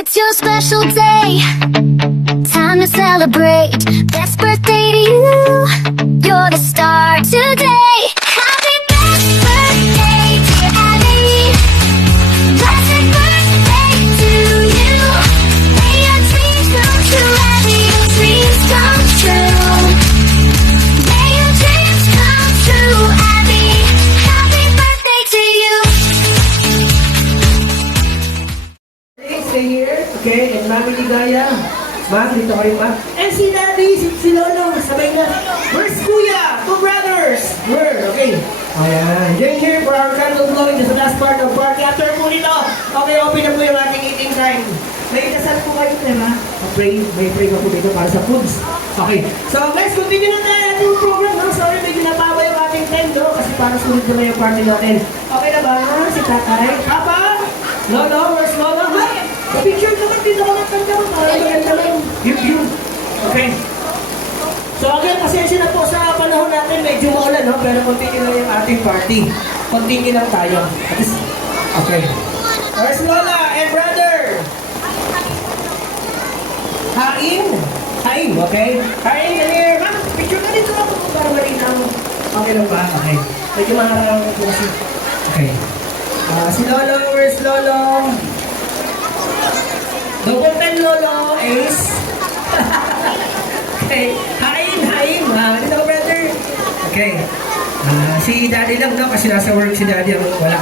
It's your special day, time to celebrate. Best birthday to you, you're the star today. Happy best birthday, dear Abby. Blessed birthday to you. May your dreams come true, Abby. Your dreams come true. May your dreams come true, Abby. Happy birthday to you. Stay here, okay? And Mami Ligaya. Ma, dito kayo, Ma. And si Daddy, si Lolo, sabay na. Where's Kuya? Two brothers. Where? Okay. Ayan. Then here for our candle blowing. This is the last part of party. After po nito, okay, open na po yung ating eating time. May kasal po kayo, diba? Pray, may pray pa po dito para sa foods. Okay. So, guys, continue na tayo ating program, no? Sorry, medyo nabawa yung ating time, no? Kasi para sulit naman yung party natin. Okay na ba? Si Tatay? Papa? Lolo? Where's Lolo? Hi! Picture naman dito mga kanta mo. Maganda lang. Yun. Okay. So again, pasensya na po sa panahon natin. Medyo maulan, no? Pero continue lang yung ating party. Continue lang tayo. Okay. Where's Lola and brother? Hain, okay? Hain, here. Ma'am, picture na dito ako para malinaw. Okay lang ba? Okay. Medyo maharap ko kasi. Okay. Si Lolo, where's Lolo? Double 10 Lolo, Ace. Okay. Hain. Dito ko, brother. Okay. Si Daddy lang, no? Kasi nasa work si Daddy. Wala.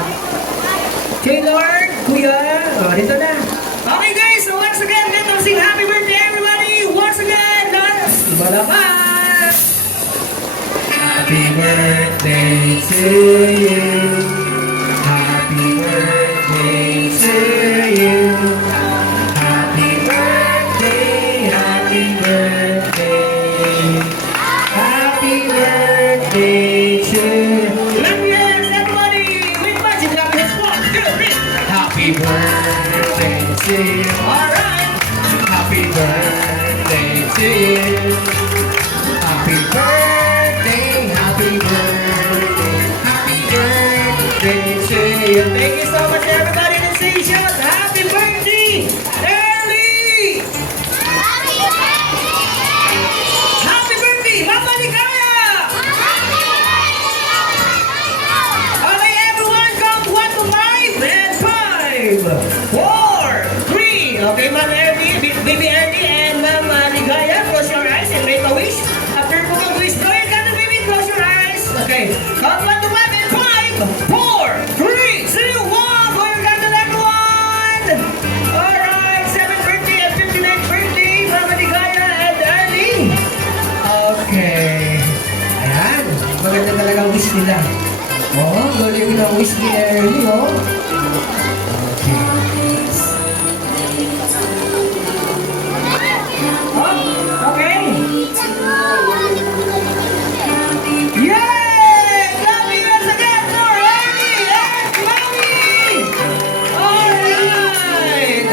J-Lord, Kuya. Dito na. Okay, guys. So, once again, let us sing happy birthday, everybody. Once again, let's malaman. Happy birthday to you. Happy birthday to you. Happy birthday. Happy birthday to you. Let me hear everybody with magic. Happy birthday to you. Alright. Happy birthday to you. Happy birthday. Happy birthday to you. Thank you so much, everybody. Let's say shout happy birthday, Early! Happy birthday, Mama Ligaya! Okay, everyone, count 1 to 5 and 5, 4, 3. Okay, Mama Early, Baby Early, and Mama Ligaya, close your eyes and make a wish. After po mag-wish, go ahead, Mama Baby, close your eyes. Okay, count 1 to 5 and 5, 4, 3, 2, 1. For your candle, everyone! Alright, 7th birthday and 59th birthday, Mama Ligaya and Early. Okay. Ayan, maganda talaga ang wish nila. Oh, galing na wish ni Early, oh. Okay. Oh, okay. Yay! Clap it once again for Early and Mommy! Alright!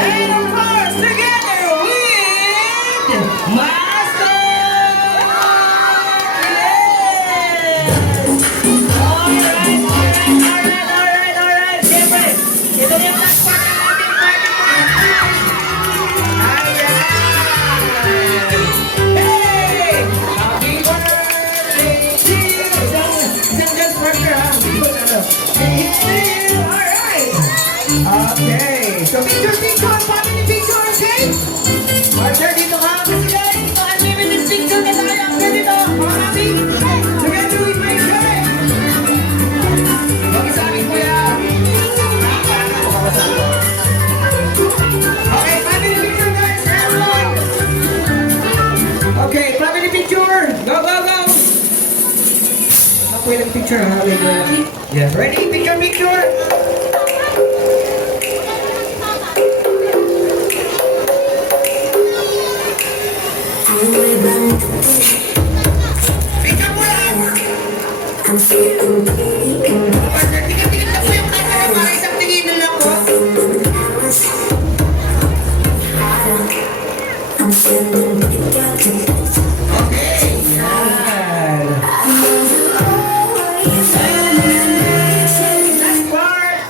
And of course, together with Master! Alright. Siyempre, ito yung last part ng ating party. Ayan! Hey! Happy birthday to you! Isang dance partner, ha? Alright! Okay. So, picture, family picture, okay? Partner, dito ka. Kasi guys, ito unlimited picture na tayo. After dito, mga kami. Together with my friend. Mag-isabi, kuya. Okay, family picture, guys. Everyone. Okay, family picture. Go. Ako yung picture, ha? Yes, ready? Picture. Picture mo lang. Partner, tingnan na po yung camera. Para isang tingin na lang po. Okay. Yan. Last part.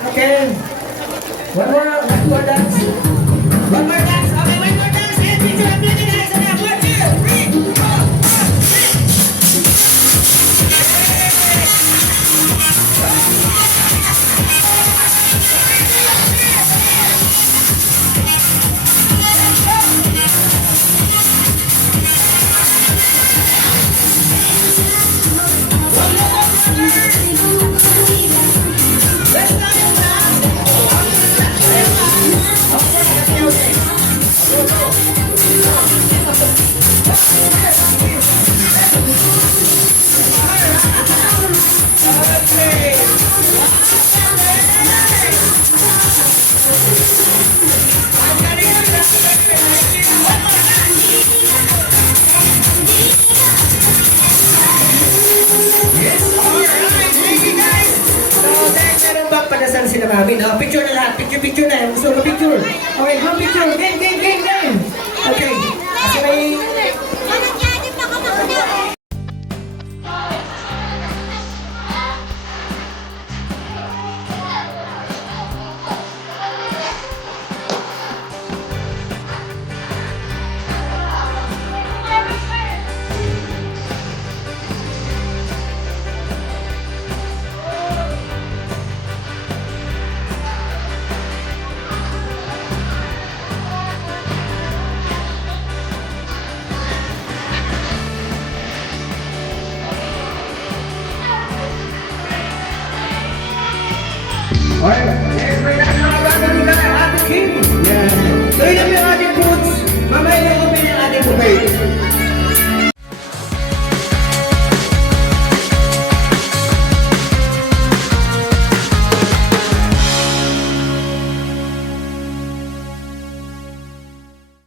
namin, no? Picture na lahat. Picture na. Gusto ko picture. Okay, group picture. Game.